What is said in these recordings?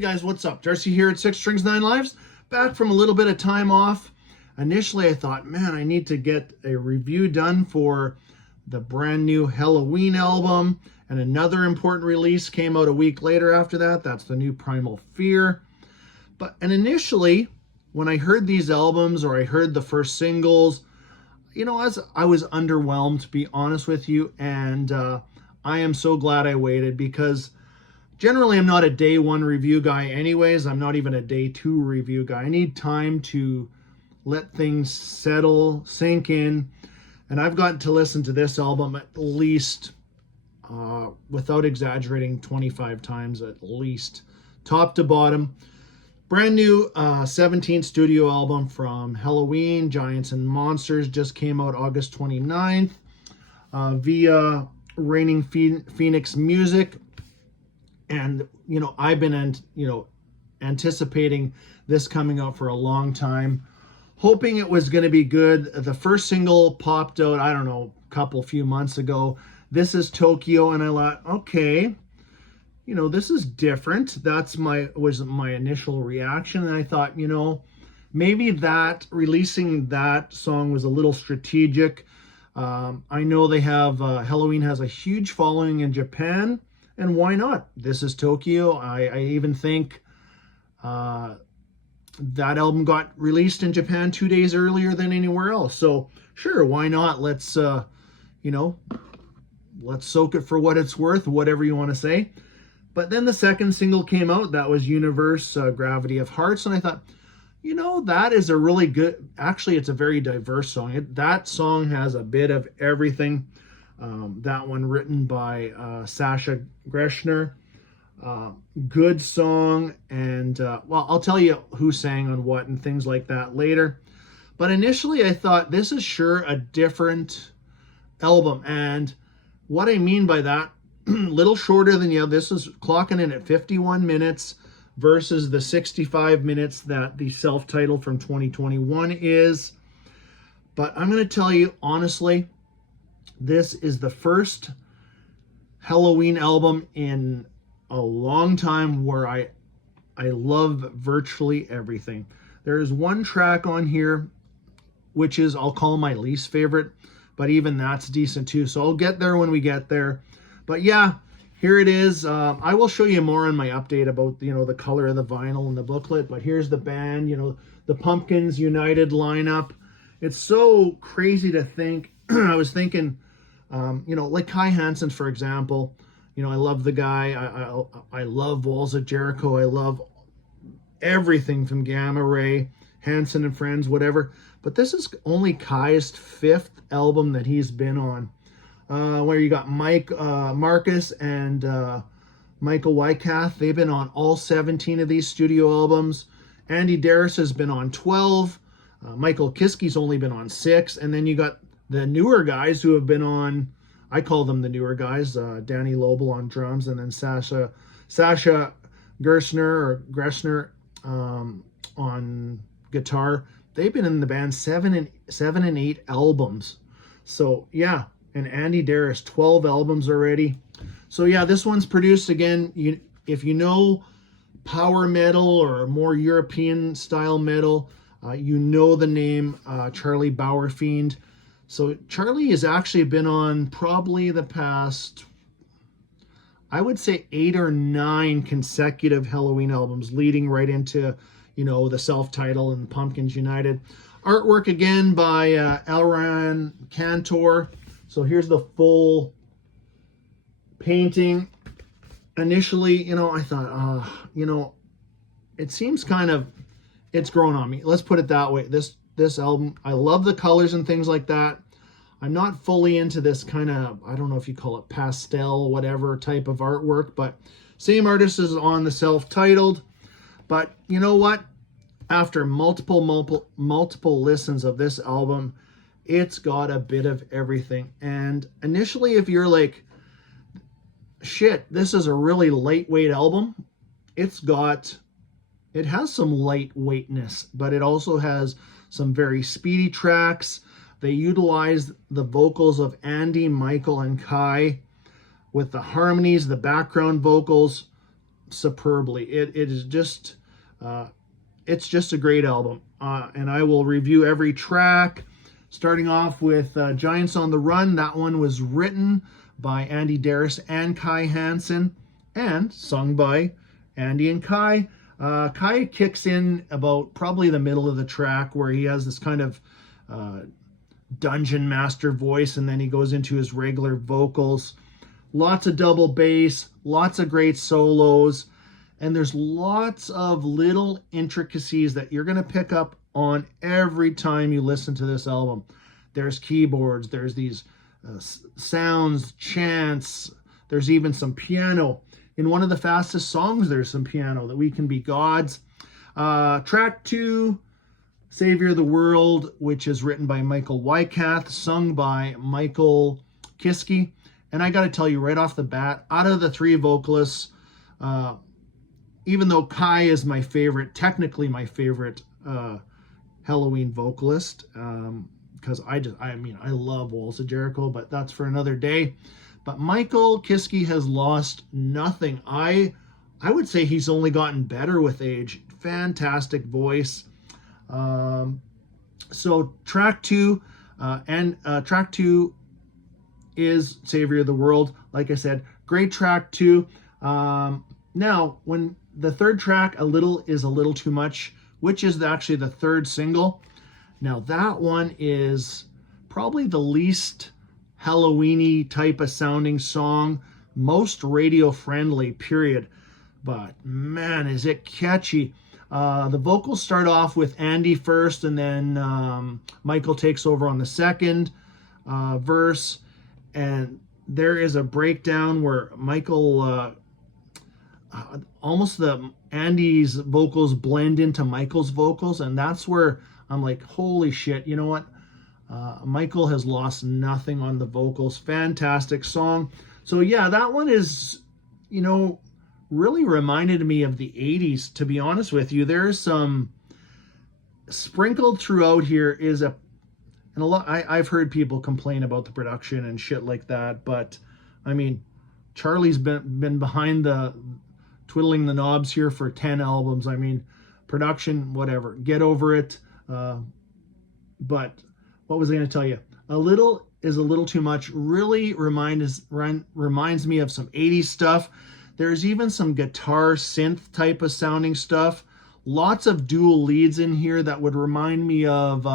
Hey guys, what's up? Darcy here at Six Strings Nine Lives, back from a little bit of time off. Initially, I thought, man, I need to get a review done for the brand new Halloween album, and another important release came out a week later after that. That's the new Primal Fear. And initially, when I heard these albums or I heard the first singles, as I was underwhelmed, to be honest with you, and I am so glad I waited, because generally, I'm not a day one review guy anyways. I'm not even a day two review guy. I need time to let things settle, sink in. And I've gotten to listen to this album at least, without exaggerating, 25 times at least, top to bottom. Brand new 17 studio album from WEEN Giants and Monsters. Just came out August 29th via Reigning Phoenix Music. And, I've been, anticipating this coming out for a long time, hoping it was going to be good. The first single popped out, I don't know, a few months ago. This is Tokyo. And I thought, okay, this is different. Was my initial reaction. And I thought, maybe releasing that song was a little strategic. I know they have, Halloween has a huge following in Japan. And why not? This is Tokyo. I even think that album got released in Japan 2 days earlier than anywhere else. So sure, why not? Let's soak it for what it's worth, whatever you want to say. But then the second single came out. That was Universe, Gravity of Hearts. And I thought, that is a really good, actually, it's a very diverse song. That song has a bit of everything. That one written by Sasha Greshner. Good song. And, I'll tell you who sang on what and things like that later. But initially I thought, this is sure a different album. And what I mean by that, little shorter than this is clocking in at 51 minutes versus the 65 minutes that the self-titled from 2021 is. But I'm going to tell you, honestly, this is the first Halloween album in a long time where I love virtually everything. There is one track on here, which is, I'll call my least favorite, but even that's decent too. So I'll get there when we get there. But yeah, here it is. I will show you more in my update about, the color of the vinyl and the booklet. But here's the band, the Pumpkins United lineup. It's so crazy to think. I was thinking, like Kai Hansen, for example. I love the guy. I love Walls of Jericho. I love everything from Gamma Ray, Hansen and Friends, whatever. But this is only Kai's 5th album that he's been on. Where you got Mike Marcus and Michael Wycath. They've been on all 17 of these studio albums. Andy Darris has been on 12. Michael Kiskey's only been on 6. And then you got the newer guys who have been on, I call them the newer guys, Danny Lobel on drums, and then Sasha Greshner on guitar. They've been in the band 7 and 8 albums. So yeah, and Andy Darris 12 albums already. So yeah, this one's produced again. If you know power metal or more European style metal, the name Charlie Bauerfeind. So Charlie has actually been on probably the past, I would say 8 or 9 consecutive Halloween albums, leading right into, the self-titled and Pumpkins United. Artwork again by Elran Cantor. So here's the full painting. Initially, I thought, it seems it's grown on me. Let's put it that way. This album, I love the colors and things like that. I'm not fully into this kind of, I don't know if you call it pastel, whatever type of artwork, but same artist is on the self-titled. But you know what? After multiple listens of this album, it's got a bit of everything. And initially, if you're like, shit, this is a really lightweight album, it has some lightweightness, but it also has some very speedy tracks. They utilize the vocals of Andy, Michael, and Kai with the harmonies, the background vocals. superbly. It is just, it's just a great album. And I will review every track, starting off with Giants on the Run. That one was written by Andy Darris and Kai Hansen and sung by Andy and Kai. Kai kicks in about probably the middle of the track where he has this kind of dungeon master voice, and then he goes into his regular vocals. Lots of double bass, lots of great solos, and there's lots of little intricacies that you're going to pick up on every time you listen to this album. There's keyboards, there's these sounds, chants, there's even some piano. In one of the fastest songs, there's some piano, that We Can Be Gods. Track 2, Savior of the World, which is written by Michael Wycath, sung by Michael Kiske. And I got to tell you right off the bat, out of the 3 vocalists, even though Kai is my favorite, technically my favorite Halloween vocalist, because I love Walls of Jericho, but that's for another day. But Michael Kiske has lost nothing. I would say he's only gotten better with age. Fantastic voice. So track 2 is Savior of the World. Like I said, great track 2. Now, when the third track, is a little too much, which is actually the third single. Now that one is probably the least Halloween-y type of sounding song, most radio friendly, period. But man, is it catchy. The vocals start off with Andy first, and then Michael takes over on the second verse, and there is a breakdown where Michael Andy's vocals blend into Michael's vocals, and that's where I'm like, holy shit, you know what? Michael has lost nothing on the vocals. Fantastic song. So yeah, that one is, really reminded me of the 80s, to be honest with you. There's some sprinkled throughout here is I've heard people complain about the production and shit like that, but I mean, Charlie's been behind the twiddling the knobs here for 10 albums. I mean, production, whatever, get over it. But what was I going to tell you? A little is a little too much. Really reminds me of some 80s stuff. There's even some guitar synth type of sounding stuff. Lots of dual leads in here that would remind me of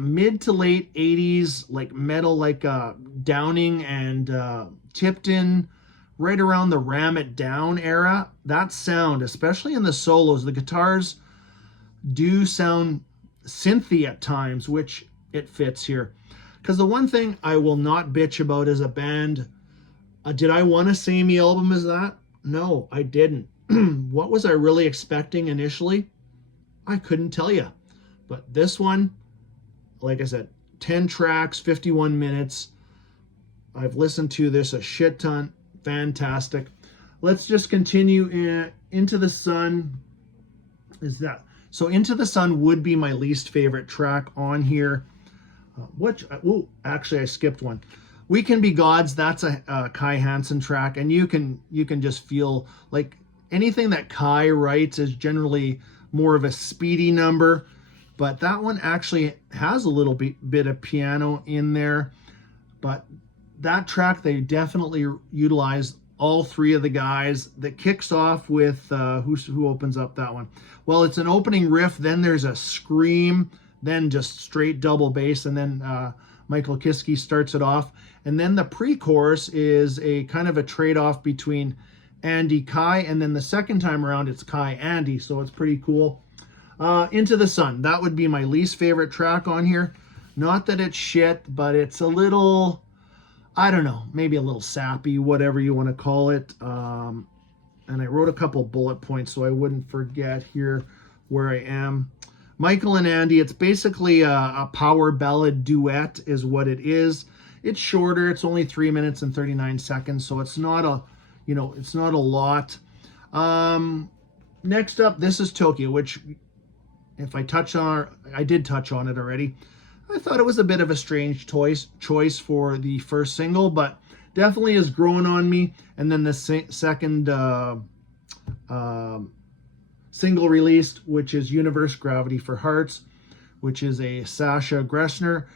mid to late 80s, like metal, like Downing and Tipton, right around the Ram It Down era. That sound, especially in the solos, the guitars do sound synthy at times, which it fits here. Because the one thing I will not bitch about as a band, did I want a samey album as that? No, I didn't. What was I really expecting initially? I couldn't tell you. But this one, like I said, 10 tracks, 51 minutes. I've listened to this a shit ton. Fantastic. Let's just continue. Into the Sun is that. So Into the Sun would be my least favorite track on here. Actually I skipped one. We Can Be Gods, that's a Kai Hansen track, and you can just feel like anything that Kai writes is generally more of a speedy number, but that one actually has a little bit of piano in there. But that track, they definitely utilize all 3 of the guys. That kicks off with who opens up that one? Well, it's an opening riff, then there's a scream, then just straight double bass, and then Michael Kiske starts it off. And then the pre-chorus is a kind of a trade-off between Andy, Kai, and then the second time around it's Kai, Andy, so it's pretty cool. Into the Sun, that would be my least favorite track on here. Not that it's shit, but it's a little, I don't know, maybe a little sappy, whatever you want to call it. And I wrote a couple bullet points so I wouldn't forget here where I am. Michael and Andy, it's basically a power ballad duet is what it is. It's shorter. It's only 3 minutes and 39 seconds, so it's not a, it's not a lot. Next up, This Is Tokyo, which if I did touch on it already. I thought it was a bit of a strange choice for the first single, but definitely is growing on me. And then the second single released, which is Universe Gravity for Hearts, which is a Sasha Gressner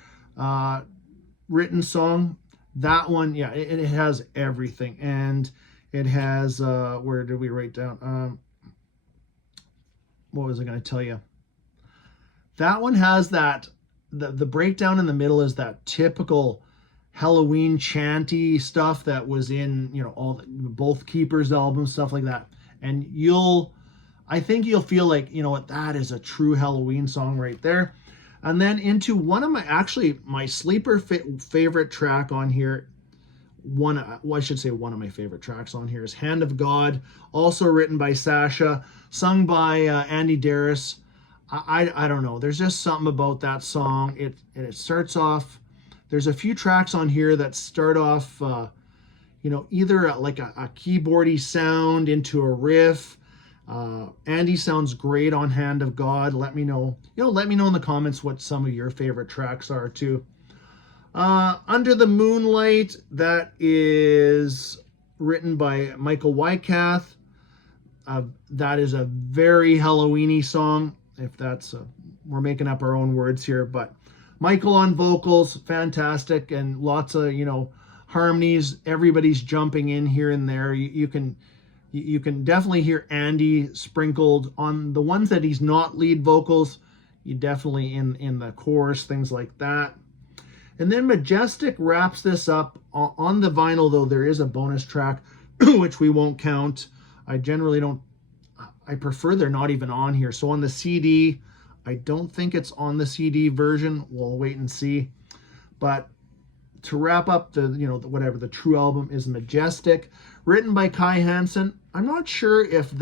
written song. That one, yeah, it has everything. And it has, where did we write down? What was I going to tell you? That one has that, the breakdown in the middle is that typical Halloween chanty stuff that was in, both Keepers albums, stuff like that. And I think you'll feel like, you know what, that is a true Halloween song right there. And then into one of my sleeper favorite track on here, I should say one of my favorite tracks on here is Hand of God, also written by Sasha, sung by Andy Darris. I don't know. There's just something about that song. It starts off, there's a few tracks on here that start off, either like a keyboardy sound into a riff. Andy sounds great on Hand of God. Let me know. Let me know in the comments what some of your favorite tracks are too. Under the Moonlight, that is written by Michael Wycath. That is a very Halloween-y song. If that's, we're making up our own words here, but Michael on vocals, fantastic, and lots of, harmonies. Everybody's jumping in here and there. You can definitely hear Andy sprinkled on the ones that he's not lead vocals. You definitely in the chorus, things like that. And then Majestic wraps this up. On the vinyl, though, there is a bonus track, which we won't count. I generally don't. I prefer they're not even on here. So on the CD, I don't think it's on the CD version. We'll wait and see. But to wrap up the true album is Majestic, written by Kai Hansen. I'm not sure if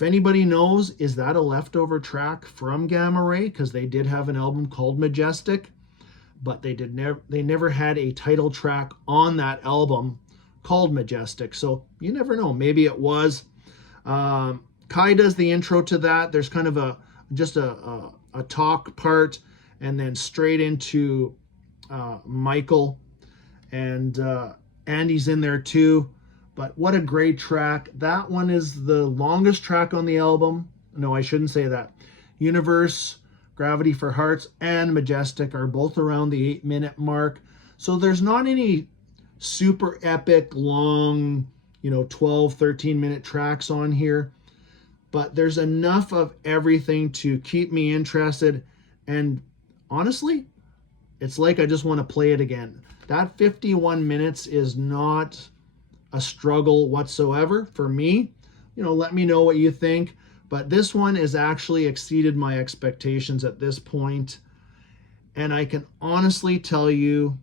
anybody knows, is that a leftover track from Gamma Ray? Because they did have an album called Majestic, but they never had a title track on that album called Majestic. So you never know. Maybe it was. Kai does the intro to that. There's kind of just a talk part, and then straight into Michael, and Andy's in there too. But what a great track. That one is the longest track on the album. No, I shouldn't say that. Universe, Gravity for Hearts, and Majestic are both around the 8-minute mark. So there's not any super epic long, 12, 13-minute tracks on here. But there's enough of everything to keep me interested. And honestly, it's like I just want to play it again. That 51 minutes is not a struggle whatsoever for me. Let me know what you think. But this one has actually exceeded my expectations at this point. And I can honestly tell you,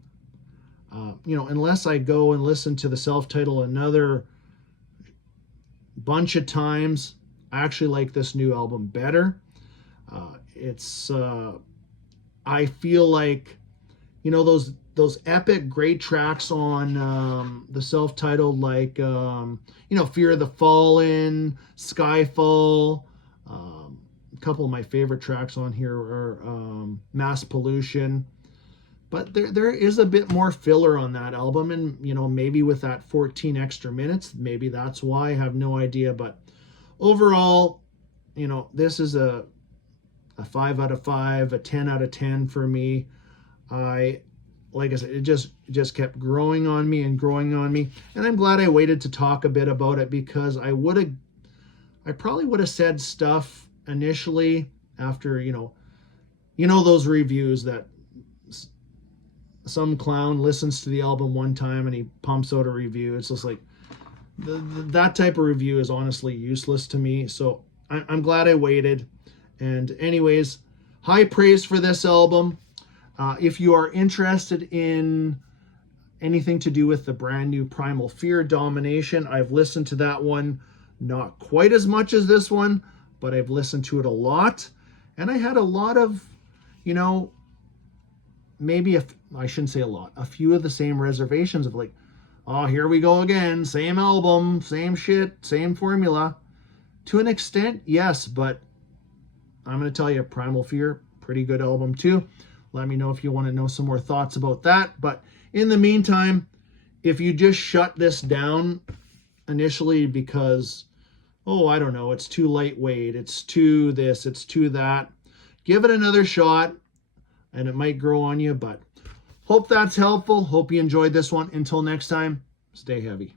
unless I go and listen to the self-titled another bunch of times, I actually like this new album better. I feel like, those epic great tracks on the self-titled, like Fear of the Fallen, Skyfall. A couple of my favorite tracks on here are Mass Pollution. But there is a bit more filler on that album, and maybe with that 14 extra minutes, maybe that's why. I have no idea. But overall, this is a 5 out of 5, a 10 out of 10 for me. Like I said, it just kept growing on me and growing on me. And I'm glad I waited to talk a bit about it, because I probably would have said stuff initially after, those reviews that some clown listens to the album one time and he pumps out a review. It's just like, that type of review is honestly useless to me. So I'm glad I waited. And anyways, high praise for this album. If you are interested in anything to do with the brand new Primal Fear Domination, I've listened to that one, not quite as much as this one, but I've listened to it a lot. And I had a lot of, maybe I shouldn't say a lot, a few of the same reservations of like, oh, here we go again, same album, same shit, same formula. To an extent, yes, but I'm going to tell you, Primal Fear, pretty good album too. Let me know if you want to know some more thoughts about that. But In the meantime, if you just shut this down initially because, oh, I don't know, it's too lightweight, it's too this, it's too that, give it another shot and it might grow on you. But hope that's helpful. Hope you enjoyed this one. Until next time, stay heavy.